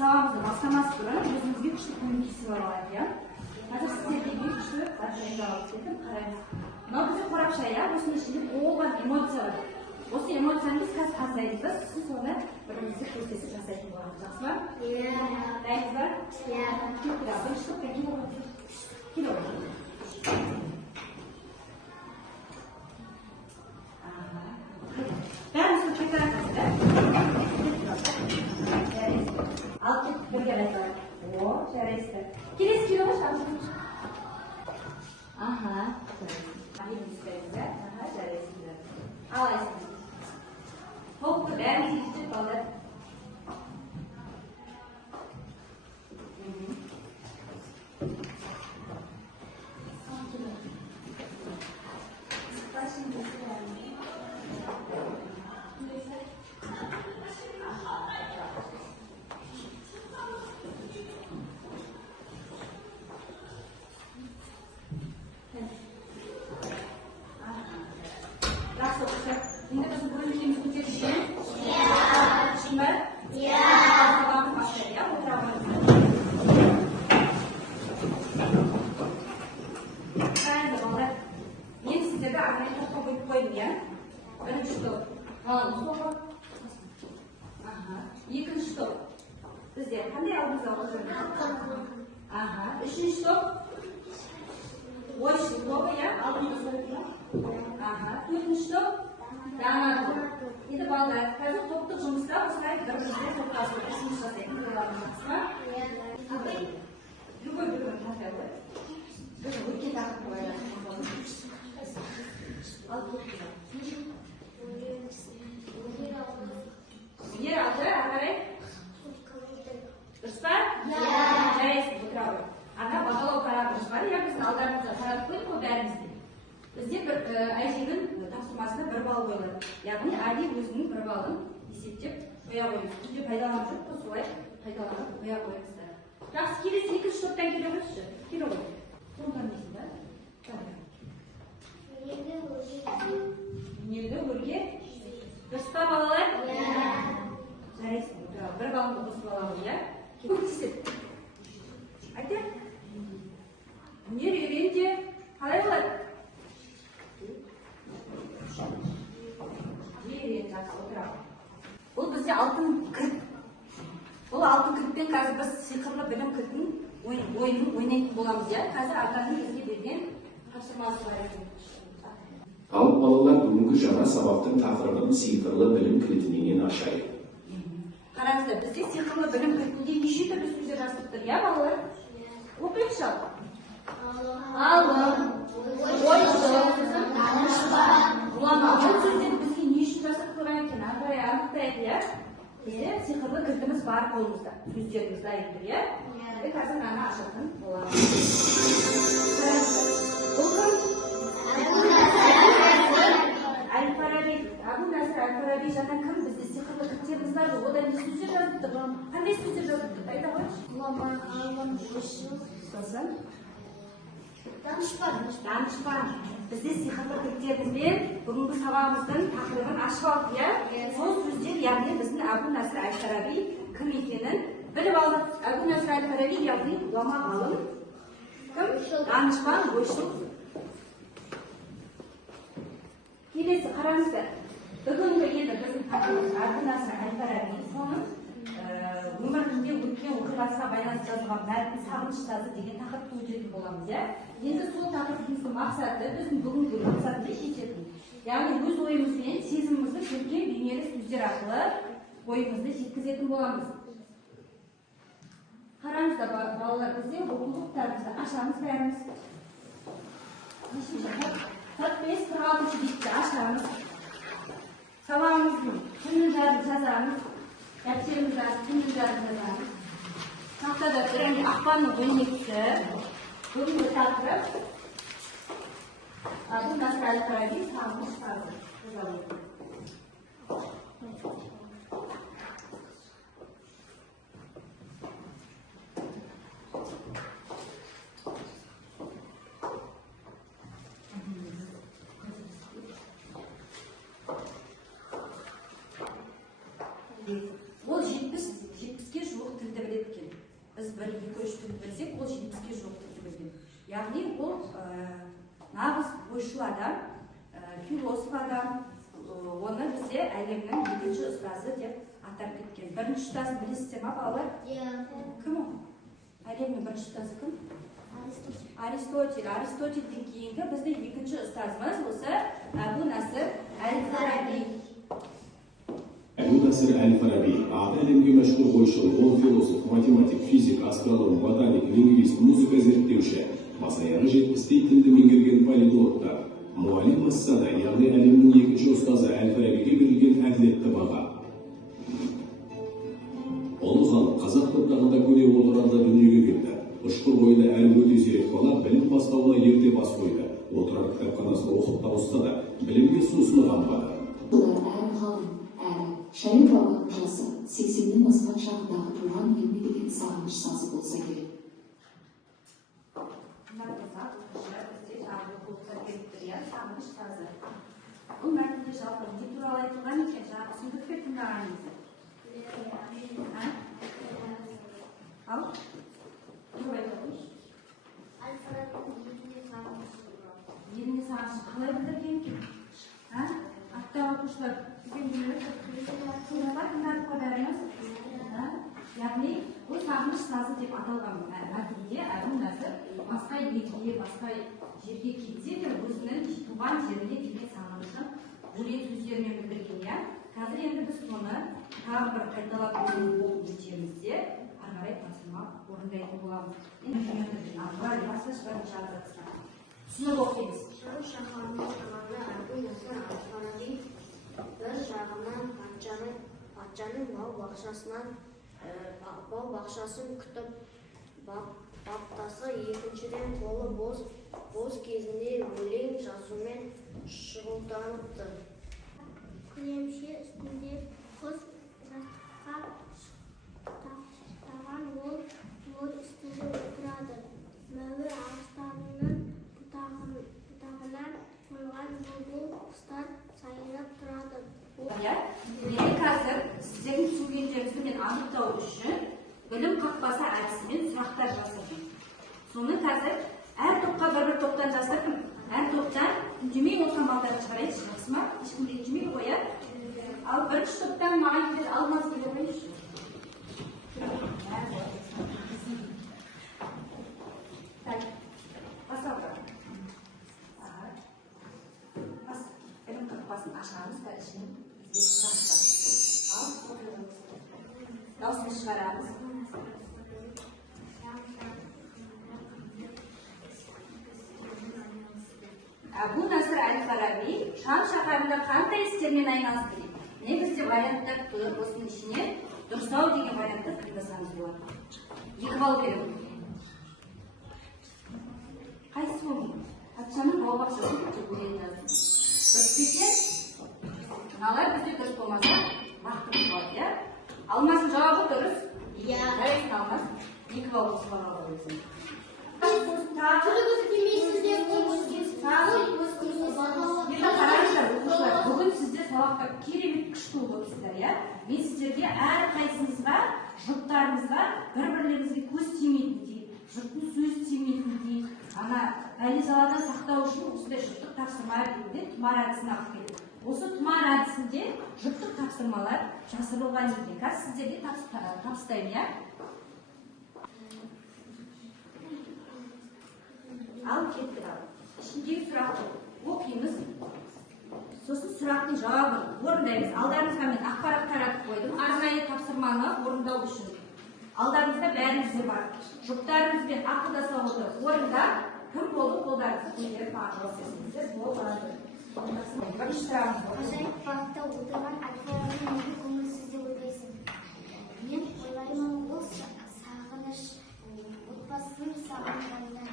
сабағымыздың бастамасы туралы өзіңізге күшті көмектесіп алайық, иә? Қазір сіздерге күшті дайындалып кетіп қараймыз. Мынау бізде қорапша, иә? Осының ішінде болған эмоция бар. Осы эмоцияны біз қазір қасайдық та, сіз соны бірімізді көрсетіп жасайтын боламыз. Жақсы ма? Иә. Дайынсыз ба? Иә. Бірінші топтан келе қойыңыз. Келе қойыңыз. Бәрімізді қайтарамыз, да? Алып кетіп бірге қайталайық. О, жарайсыздар. Келесі келе ғой, шамшылық. Аха. Жарайсыздар. Алайсыздар. Тоқты бәріміз естіп қалды. Şimdi bizim bölümümüz bitirişi. Şimdi sabahın başlayalım. Ya, ben de bana men sizlarga amaliy to'xtab qo'yib qo'ydim, ya. Birinchi stol. Ikkinchi stol. Bizda qanday oldingizga o'tiramiz? Uchinchi stol. O'sh stoli, ya, oldingizga o'tiramiz. To'rtinchi stol. Endi bolalar, hozir to'xtab жұмыста осылай bir-biriga to'xtasib ishimiz жасайтын bo'lamizmi? Любой bir-birini taqadi. Biz o'tgan taqib qo'yamiz. Yer oldi, qarang. Dұрыс па? Жарайсыз, o'tirib. Ana бағалау қарап дұрыс па? Я біздің алдарымызда қарап қойдық қой бәрімізді. Бізде бір әженің тапсырмасына 1 балл қойылады. Яғни әже өзінің 1 баллын есептеп қоя қойыңыз. Бізде пайдаланып жоқ қой, солай пайдаланып қоя қойыңыздар. Жақсы, келесі екінші топтан келе қойшы. Келе қой. Сонда несін да? Дүниеде өрге. Дұрыс па балалар? Жарайсың. 1 баллды қосып аламыз, иә? Көмектеседі. Айта. Өнер үйренде қалай болады? Бұл бізде алтын кілт. Бұл алтын кілтпен қазір біз сиқырлы білім кілтін ойынын ойнайтын боламыз, я. Қазір атаның бізге берген тапсырмасы бар екен. Ал балалар бүгінгі жаңа сабақтың тақырыбын сиқырлы білім кілтінен ашайық. Қараңыздар, бізде сиқырлы білім кілтінде неше түрлі сөздер жазылып тұр, я балалар? Оқиықшы. Алым, ойшыл, данышпан, ғұлама. Бұл сөздер бізге не үшін жасап қойған екен? Ағай анықтайды, я? Бізде сиқырлы кілтіміз бар қолымызда, сөздеріміз дайын, я? Қазір ғана ашатын боламыз. Бұл кім? Әл-Фараби. Әбу-Насыр Әл-Фараби жаңа кім? Бізде сиқырлы кілттеріміз бар, ода не сөздер жазып тұр? Қандай сөздер жазып тұр? Айта қойшы. Ғұлама, алым, ойшыл, Данышпан. Бізде сиқырлы кілттерімізбен бүгінгі сабағымыздың тақырыбын ашып алдық, я? Сол сөздер, яғни біздің Әбу-Насыр Әл-Фараби кім екенін біліп алдық. Әбу-Насыр Әл-Фараби яғни ғұлама, ғалым, кім? Данышпан, ойшыл. Келесі қараңыздар. Бүгінгі енді біздің тақырыбымыз Әбу-Насыр Әл-Фараби соның өмірінде өткен оқиғасына байланысты жазылған мәтін сағыныш тазы деген тақырыпты өтетін боламыз, я? Енді сол тақырыбымыздың мақсаты біздің бүгінгі мақсатты шешетін. Яғни өз ойымызбен сезімімізді көркем бейнелі сөздер арқылы ойымызды жеткізетін боламыз. Қараңыздар балалар, бізде оқулықтарымызды ашамыз бәріміз. 45-46 бетті ашамыз. Сабағымыздың күнін жазамыз. Дәптерімізді күнін жазамыз. Тақтада бірінде ақпанның 12-сі. Бүгінгі тақырып Әбу-Насыр Әл-Фараби сағыныш тазы. Ол 70-ке жуық тілді біледі Яғни ол нағыз ойшыл адам, философ адам, оны бізде әлемнің екінші ұстазы деп атап кеткен. Бірінші ұстазы білесіздер ма, балалар? Кім ол? Әлемнің бірінші ұстазы кім? Аристотель. Аристотельден кейінгі бізде екінші ұстазымыз осы Әбу Насыр әл-Фараби. Әбу Насыр әл-Фараби аты әлемге мәшһүр ойшыл, ол философ, математик, физик, астроном, ботаник, лингвист, музыка зерттеуші, бас-аяғы 70-тей тілді меңгерген полиглоттар. Муалим Ассана, яғни әлемнің екінші ұстазы әл-Фарабиге берілген әділетті баға. Ұлы ғалым қазақ топырағында көне отырарда дүниеге келді. Ұшқыр бойында әрі өте зерек бала білім бастауына ерте бас қойды. Отырар кітапханасында оқып тауыстады, білімге сусыны қанбады. Бұлар әрі ғалым, әрі шайыр бабаның жасы 80-нен асқан шағындағы туған еліне деген сағыныш сазы болса керек. Бұл мәтінде жалпы не туралы айтылған екен, жаңа түсіндік пе тыңдағаныңызды? Ал? Не айтылғыш? Еліне сағынышы қалай білдірген екен? Атта оқушылар тыңдап қойдарыңыз? Яғни, бұл сағыныш сазы деп аталған мәтінде Әбу Насыр басқа елге, басқа жерге кетсе де өзінің туған жеріне деген сағынышын өлең сөздерімен білдірген. Қазір енді біз соны тағы бір қайталап оқып өтеміз де, ары қарай тапсырма орындайтын боламыз. Түсініп оқимыз. Шаһарның заманы Әбу Насыр әл-Фараби бір жағынан патшаның бау бақшасын күтіп баптаса, екіншіден қолы бос кезінде өлең жазумен шұғылданыпты. Кілемше үстінде қыз жастыққа таған ол үстінде отырады. Мәуір ағыстарының бұтағына қойған бұл құстар сайрап тұрады. Мен қазір сіздердің түсінгендеріңізді мен анықтау үшін білім қақпасы әдісімен сұрақтар жасадым. Соны қазір әр топқа бір топтан жасадым. Әр топтан үндемей отырған балдарды шығарайықшы, жақсы ма? Ешкім ренжімейді ғой, ал бірінші топтан маған келер алмаз келе қойшы. Білім қақпасын ашамыз да ішін дауысты шығарамыз. Әбу Насыр әл-Фараби Шам шаһарында қандай істермен айналысты дейді. Негізде варианттар көп, осының ішіне дұрыстау деген вариантты таңдасаңыз болады. Екі балл беремін. Қайсысы болмайды? Патшаның бау бақшасын күтіп өлең жазды. Дұрыс екен? Мыналар бізде дұрыс болмаса, вақтымыз болады, иә? Алмасын жауабы дұрыс? Иә. Жарайсың Алмас. Екі балл қосып алуға болсын. Бүгін сіздер сабаққа керемет күшті болып отырсыздар, иә? Мен сіздерге әрқайсыңызға, жұптарыңызға бір-бірлеріңізге көз тимейтіндей, жұрттың сөз тимейтіндей, әлі саладан сақтау үшін осындай жұптық тапсырма ретінде тұмар әдісін алып келдім. Осы тұмар әдісінде жұптық тапсырмалар жасырылған екен. Қазір сіздерге табыстаймын, иә? Ал кеттік ал. Ішіндегі сұрақты оқимыз. Сосын сұрақтың жауабын орындаймыз. Алдарыңызға мен ақпарат таратып қойдым. Арнайы тапсырманы орындау үшін. Алдарыңызда бәріңізде бар. Жұптарыңызбен ақылдаса отырып орындап, кім болды қолдарыңызды көтеріп маған сіздер болады. Бірінші сұрағымыз болды. Ғажайып бақта отырған әл-Фарабидің неге көңілсіз деп ойлайсың? Мен ойлаймын, ол сағыныш, отбасының сағынғанынан.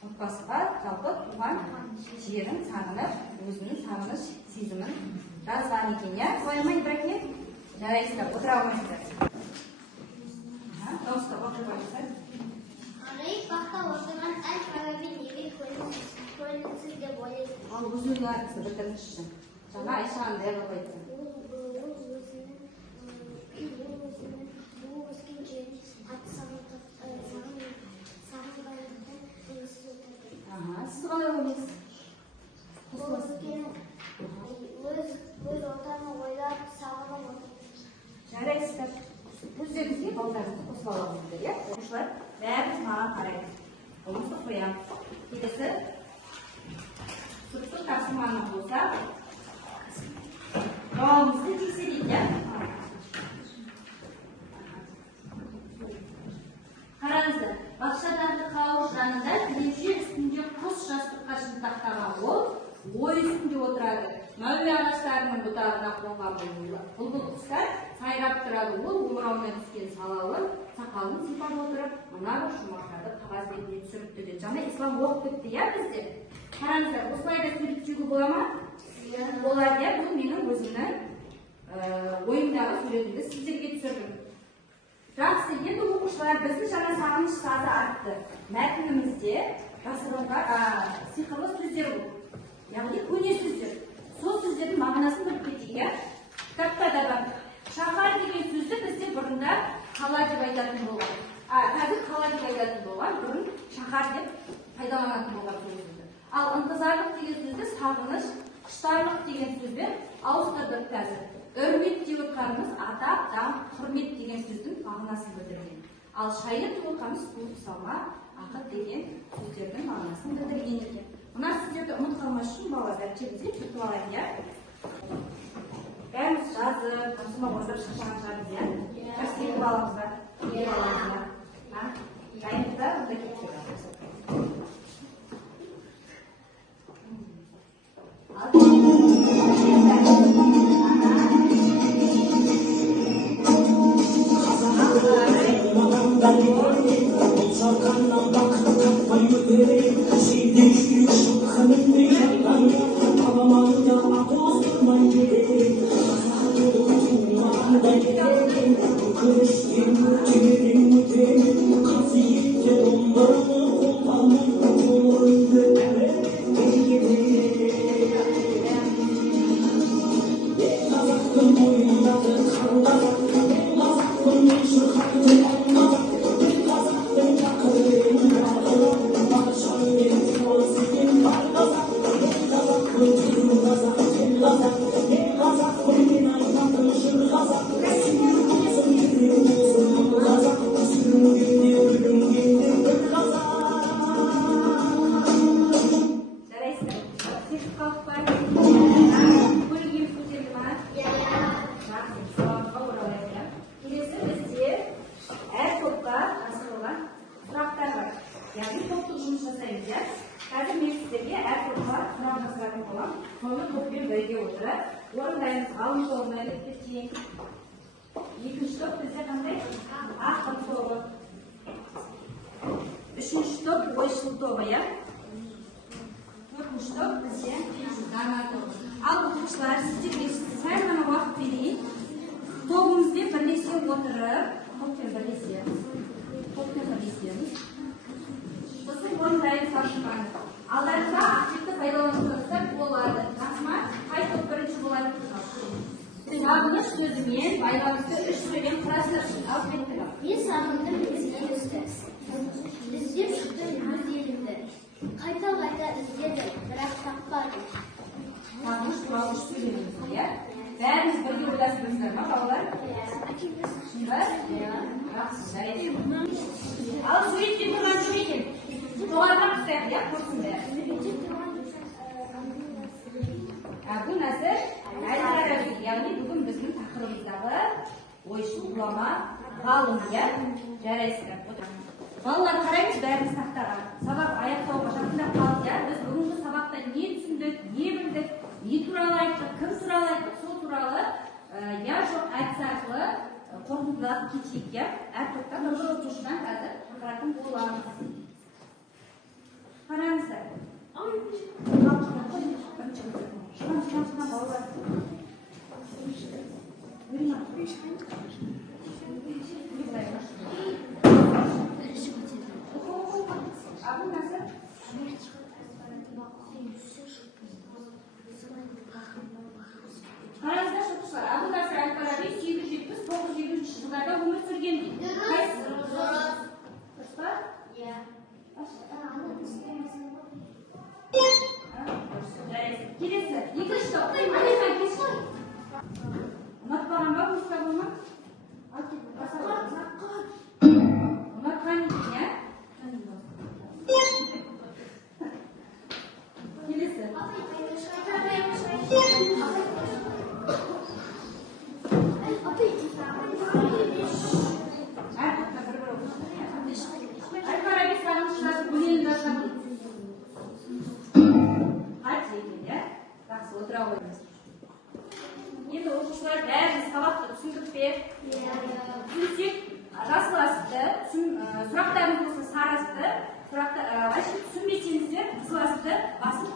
Отбасыға жалпы туған жерін сағынып, өзінің сағыныш сезімін жазған екен, иә? Солай ма, Ибрахим? Жарайсыздар, отыра алмайсыздар. Дауыстап оқып қойыңыздар. Ғажайып бақта отырған әл-Фараби неге көңілсіз деп ойлайсың? Ал өз ойларыңызды білдіріңізші. Жаңа Айшаның диалог айтты. Ол өскен жерін қатты сағынғандықтан көңілсіз отырды. Балдарыңызды қосып аламыздар, иә? Оқушылар бәріміз маған қарайды. Қолымызды қоямыз. Келесі сыртқы тапсырманы болса, жауабымызды тексерейік, иә? Қараңыздар, бақшадағы қауыз жанында тілепше үстінде құс жастыққа шынтақтаған ол ой үстінде отырады. Мәуле ағаштарының бұтағына қонған бұлбұл құстар сайрап тұрады. Ол омырауына түскен салалы сақалын сипап отырып, мына бір жұмақтарды қағаз бетіне түсіріпті дейді. Жаңа ислам оқып кетті, иә бізде? Қараңыздар, осылай да суреттеуге бола ма? Болады, иә? Бұл менің өзімнің ойымдағы суретімді сіздерге түсірдім. Жақсы, енді оқушылар, біздің жаңа сағыныш сазы атты мәтінімізде ғасырларға сиқырлы сөздер бұл. Яғни көне сөздер. Сол сөздердің мағынасын біліп кетейік, иә? Кітапта да бар. Шаһар деген сөзді бізде бұрында қала деп айтатын болған. Қазір қала деп айтатын болған, бұрын шаһар деп пайдаланатын болған сөзді. Ал ынтызарлық деген сөзді сағыныш, құштарлық деген сөзбен ауыстырдық қазір. Үрмет деп отырғанымыз атақ, даңқ, құрмет деген сөздің мағынасын білдірген. Ал шайыр деп отырғанымыз қуып салма, ақыт деген сөздердің мағынасын білдірген екен. Мына сіздерді ұмыт қалмас үшін балалар жерімізге түртіп алайын, иә? Бәріміз жазып, тапсырма қосып шыққан шығармыз, иә? Көрсетіп аламыз ба? Дайынсыздар, онда кетіп екінші топ бізде қандай? Ақын тобы. Үшінші топ ойшыл тобы, иә? Төртінші топ бізде дана тобы. Ал оқушылар, сіздерге сәл ғана уақыт берейін. Тобымызбен бірлесе отырып, топпен бірлесеміз. Сосын орындаймыз тапсырманы. Алдарында активті пайдаланушылар болады. Тапсырма қай топ бірінші болады? Сағыныш сөзімен байланысты үш сөйлем құрастырсын. Ал беттігі. Мен сағындым ізденісті. Іздеп шықтым өз елімді. Қайта-қайта іздедім, бірақ таппадым. Сағыныш туралы үш сөйлеміміз, иә? Бәріміз бірге ойласыңыздар ма, балалар? Шында? Жақсы, жарайды. Ал суретпен тұрған жоқ екен. Жоғарырақ ұстайық, иә, құрсын бәрі. Бұл нәсір әл-Фараби, яғни бүгін біздің тақырыбымыздағы ойшыл ғұлама ғалым, иә? Жарайсыздар. Балалар, қараймыз бәріміз тақтаға. Сабақ аяқтауға жақындап қалды, иә? Біз бүгінгі сабақта не түсіндік, не білдік, не туралы айттық, кім туралы айттық, сол туралы я жоқ әдісі арқылы қорытындылап кетейік, иә? Әр топта бір оқушыдан қазір тақыратын боламыз. Қараңыздар. Шыққан балалар. Абу Насыр? Қараңыздар оқушылар, Абу Насыр әл-Фараби 870-920 жылдарда өмір сүрген дейді. Қайсысы? Дұрыс па? Иә. Келесі, екінші топ. Ұнатпаған ба, ұнатпаған ба? білесіздер? Білсек, жасыл асыпты, сұрақтарыңыз болса сары асыпты, түсінбесеңіздер қызыл асыпты басып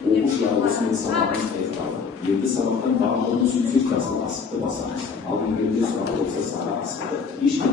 Оқушылар осымен сабағын аяқтады. Енді сабақтан бағалауды сөздер жасыл асыпты басамыз. Ал егерде сұрақ болса сары асыпты. Ешкім